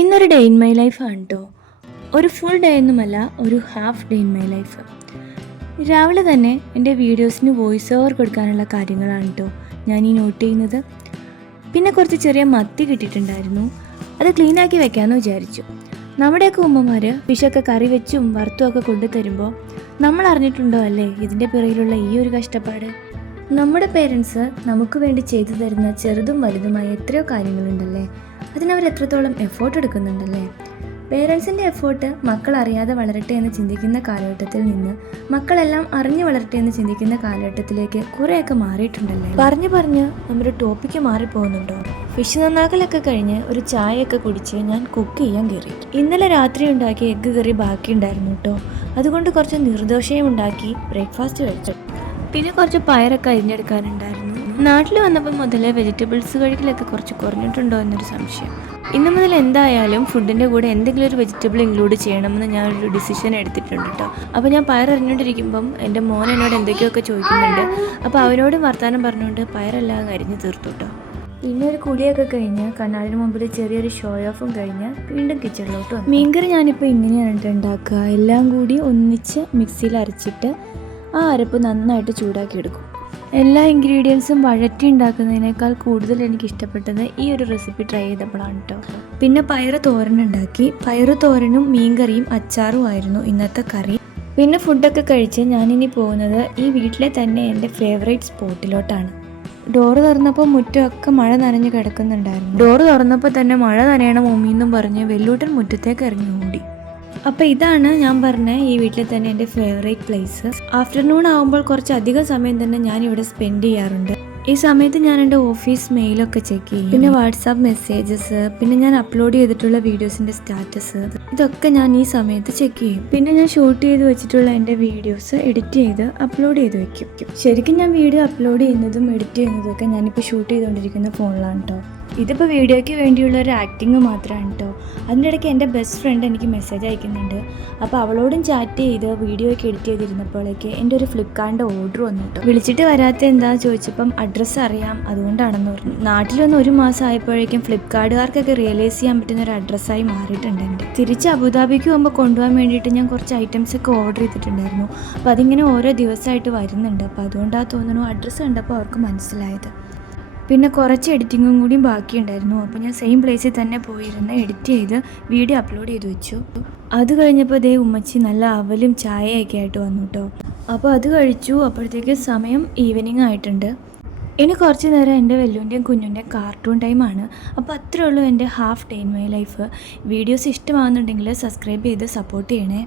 ഇന്നൊരു day in my ലൈഫാണ് കേട്ടോ. ഒരു ഫുൾ ഡേ ഒന്നുമല്ല, ഒരു half day in my life. രാവിലെ തന്നെ എൻ്റെ വീഡിയോസിന് വോയിസ് ഓവർ കൊടുക്കാനുള്ള കാര്യങ്ങളാണ് കേട്ടോ ഞാൻ ഈ നോട്ട് ചെയ്യുന്നത്. പിന്നെ കുറച്ച് ചെറിയ മത്തി കിട്ടിയിട്ടുണ്ടായിരുന്നു, അത് ക്ലീനാക്കി വെക്കാമെന്ന് വിചാരിച്ചു. നമ്മുടെയൊക്കെ ഉമ്മമാർ ഫിഷൊക്കെ കറി വെച്ചും വറുത്തുമൊക്കെ കൊണ്ടു തരുമ്പോൾ നമ്മൾ അറിഞ്ഞിട്ടുണ്ടോ അല്ലേ ഇതിൻ്റെ പിറകിലുള്ള ഈ ഒരു കഷ്ടപ്പാട്. നമ്മുടെ പേരൻസ് നമുക്ക് വേണ്ടി ചെയ്തു തരുന്ന ചെറുതും വലുതുമായ എത്രയോ കാര്യങ്ങളുണ്ടല്ലേ, അതിനവർ എത്രത്തോളം എഫേർട്ട് എടുക്കുന്നുണ്ടല്ലേ. പേരൻസിൻ്റെ എഫേർട്ട് മക്കൾ അറിയാതെ വളരട്ടെ എന്ന് ചിന്തിക്കുന്ന കാലഘട്ടത്തിൽ നിന്ന് മക്കളെല്ലാം അറിഞ്ഞു വളരട്ടെ എന്ന് ചിന്തിക്കുന്ന കാലഘട്ടത്തിലേക്ക് കുറേയൊക്കെ മാറിയിട്ടുണ്ടല്ലേ. പറഞ്ഞ് നമ്മുടെ ടോപ്പിക്ക് മാറിപ്പോകുന്നുണ്ടോ. ഫിഷ് നന്നാക്കലൊക്കെ കഴിഞ്ഞ് ഒരു ചായയൊക്കെ കുടിച്ച് ഞാൻ കുക്ക് ചെയ്യാൻ കയറി. ഇന്നലെ രാത്രി ഉണ്ടാക്കിയ എഗ്ഗ് കറി ബാക്കി ഉണ്ടായിരുന്നു കേട്ടോ, അതുകൊണ്ട് കുറച്ച് നിർദോഷയും ഉണ്ടാക്കി ബ്രേക്ക്ഫാസ്റ്റ് കഴിച്ചു. പിന്നെ കുറച്ച് പയറൊക്കെ അരിഞ്ഞെടുക്കാനുണ്ടായിരുന്നു. നാട്ടിൽ വന്നപ്പോൾ മുതൽ വെജിറ്റബിൾസ് കഴിക്കലൊക്കെ കുറച്ച് കുറഞ്ഞിട്ടുണ്ടോ എന്നൊരു സംശയം. ഇന്ന് മുതൽ എന്തായാലും ഫുഡിൻ്റെ കൂടെ എന്തെങ്കിലും ഒരു വെജിറ്റബിൾ ഇൻക്ലൂഡ് ചെയ്യണമെന്ന് ഞാനൊരു ഡിസിഷൻ എടുത്തിട്ടുണ്ട് കേട്ടോ. അപ്പോൾ ഞാൻ പയർ അരിഞ്ഞുകൊണ്ടിരിക്കുമ്പം എൻ്റെ മോൻ എന്നോട് എന്തൊക്കെയൊക്കെ ചോദിക്കുന്നുണ്ട്. അപ്പോൾ അവനോട് വർത്തമാനം പറഞ്ഞുകൊണ്ട് പയറെല്ലാം അരിഞ്ഞ് തീർത്തു കേട്ടോ. പിന്നെ ഒരു കുളിയൊക്കെ കഴിഞ്ഞ് കണ്ണാടിന് മുമ്പിൽ ചെറിയൊരു ഷോ ഓഫും കഴിഞ്ഞ് വീണ്ടും കിച്ചണിലോട്ട് വന്നു. മീൻകറി ഞാനിപ്പോൾ ഇങ്ങനെയാണ് ഉണ്ടാക്കുക. എല്ലാം കൂടി ഒന്നിച്ച് മിക്സിയിൽ അരച്ചിട്ട് ആ അരപ്പ് നന്നായിട്ട് ചൂടാക്കി എടുക്കും. എല്ലാ ഇൻഗ്രീഡിയൻസും വഴറ്റി ഉണ്ടാക്കുന്നതിനേക്കാൾ കൂടുതൽ എനിക്ക് ഇഷ്ടപ്പെട്ടത് ഈ ഒരു റെസിപ്പി ട്രൈ ചെയ്തപ്പോഴാണ് കേട്ടോ. പിന്നെ പയറ് തോരനുണ്ടാക്കി. പയറ് തോരനും മീൻകറിയും അച്ചാറും ആയിരുന്നു ഇന്നത്തെ കറി. പിന്നെ ഫുഡൊക്കെ കഴിച്ച് ഞാനിനി പോകുന്നത് ഈ വീട്ടിലെ തന്നെ എൻ്റെ ഫേവറേറ്റ് സ്പോട്ടിലോട്ടാണ്. ഡോറ് തുറന്നപ്പോൾ മുറ്റമൊക്കെ മഴ നനഞ്ഞ് കിടക്കുന്നുണ്ടായിരുന്നു. ഡോറ് തുറന്നപ്പോൾ തന്നെ മഴ നനയണം മമ്മീന്നും പറഞ്ഞ് വെല്ലൂട്ടൻ മുറ്റത്തേക്ക് ഇറങ്ങി ഓടി. അപ്പോൾ ഇതാണ് ഞാൻ പറഞ്ഞ ഈ വീട്ടിൽ തന്നെ എൻ്റെ ഫേവറേറ്റ് പ്ലേസ്. ആഫ്റ്റർനൂൺ ആകുമ്പോൾ കുറച്ച് അധികം സമയം തന്നെ ഞാൻ ഇവിടെ സ്പെൻഡ് ചെയ്യാറുണ്ട്. ഈ സമയത്ത് ഞാൻ എൻ്റെ ഓഫീസ് മെയിലൊക്കെ ചെക്ക് ചെയ്യും. പിന്നെ വാട്സാപ്പ് മെസ്സേജസ്, പിന്നെ ഞാൻ അപ്ലോഡ് ചെയ്തിട്ടുള്ള വീഡിയോസിൻ്റെ സ്റ്റാറ്റസ്, ഇതൊക്കെ ഞാൻ ഈ സമയത്ത് ചെക്ക് ചെയ്യും. പിന്നെ ഞാൻ ഷൂട്ട് ചെയ്ത് വെച്ചിട്ടുള്ള എൻ്റെ വീഡിയോസ് എഡിറ്റ് ചെയ്ത് അപ്ലോഡ് ചെയ്ത് വെക്കും. ശരിക്കും ഞാൻ വീഡിയോ അപ്ലോഡ് ചെയ്യുന്നതും എഡിറ്റ് ചെയ്യുന്നതും ഒക്കെ ഞാനിപ്പോൾ ഷൂട്ട് ചെയ്തുകൊണ്ടിരിക്കുന്ന ഫോണിലാണ് കേട്ടോ. ഇതിപ്പോൾ വീഡിയോയ്ക്ക് വേണ്ടിയുള്ള ഒരു ആക്ടിങ് മാത്രമാണ് കേട്ടോ. അതിൻ്റെ ഇടയ്ക്ക് എൻ്റെ ബെസ്റ്റ് ഫ്രണ്ട് എനിക്ക് മെസ്സേജ് അയക്കുന്നുണ്ട്. അപ്പോൾ അവളോടും ചാറ്റ് ചെയ്ത് വീഡിയോ ഒക്കെ എഡിറ്റ് ചെയ്തിരുന്നപ്പോഴേക്ക് എൻ്റെ ഒരു ഫ്ലിപ്കാർട്ടിൻ്റെ ഓർഡർ വന്നു കേട്ടോ. വിളിച്ചിട്ട് വരാത്ത എന്താണെന്ന് ചോദിച്ചപ്പം അഡ്രസ്സ് അറിയാം അതുകൊണ്ടാണെന്ന് പറഞ്ഞു. നാട്ടിൽ വന്ന് ഒരു മാസം ആയപ്പോഴേക്കും ഫ്ലിപ്കാർട്ടുകാർക്കൊക്കെ റിയലൈസ് ചെയ്യാൻ പറ്റുന്ന ഒരു അഡ്രസ്സായി മാറിയിട്ടുണ്ട് എൻ്റെ. തിരിച്ച് അബുദാബിക്ക് പോകുമ്പോൾ കൊണ്ടുപോകാൻ വേണ്ടിയിട്ട് ഞാൻ കുറച്ച് ഐറ്റംസ് ഒക്കെ ഓർഡർ ചെയ്തിട്ടുണ്ടായിരുന്നു. അപ്പോൾ അതിങ്ങനെ ഓരോ ദിവസമായിട്ട് വരുന്നുണ്ട്. അപ്പോൾ അതുകൊണ്ടാണ് തോന്നുന്നു അഡ്രസ്സ് കണ്ടപ്പോൾ അവർക്ക് മനസ്സിലായത്. പിന്നെ കുറച്ച് എഡിറ്റിങ്ങും കൂടിയും ബാക്കിയുണ്ടായിരുന്നു. അപ്പോൾ ഞാൻ സെയിം പ്ലേസിൽ തന്നെ പോയിരുന്ന് എഡിറ്റ് ചെയ്ത് വീഡിയോ അപ്ലോഡ് ചെയ്ത് വെച്ചു. അത് കഴിഞ്ഞപ്പോൾ ഉമ്മച്ചി നല്ല അവലും ചായയൊക്കെ ആയിട്ട് വന്നു കേട്ടോ. അപ്പോൾ അത് കഴിച്ചു. അപ്പോഴത്തേക്ക് സമയം ഈവനിങ് ആയിട്ടുണ്ട്. ഇനി കുറച്ച് നേരം എൻ്റെ വെല്ലുവിൻ്റെയും കുഞ്ഞിൻ്റെയും കാർട്ടൂൺ ടൈമാണ്. അപ്പോൾ അത്രേ ഉള്ളൂ എൻ്റെ half day in my life. Videos ഇഷ്ടമാകുന്നുണ്ടെങ്കിൽ സബ്സ്ക്രൈബ് ചെയ്ത് സപ്പോർട്ട് ചെയ്യണേ.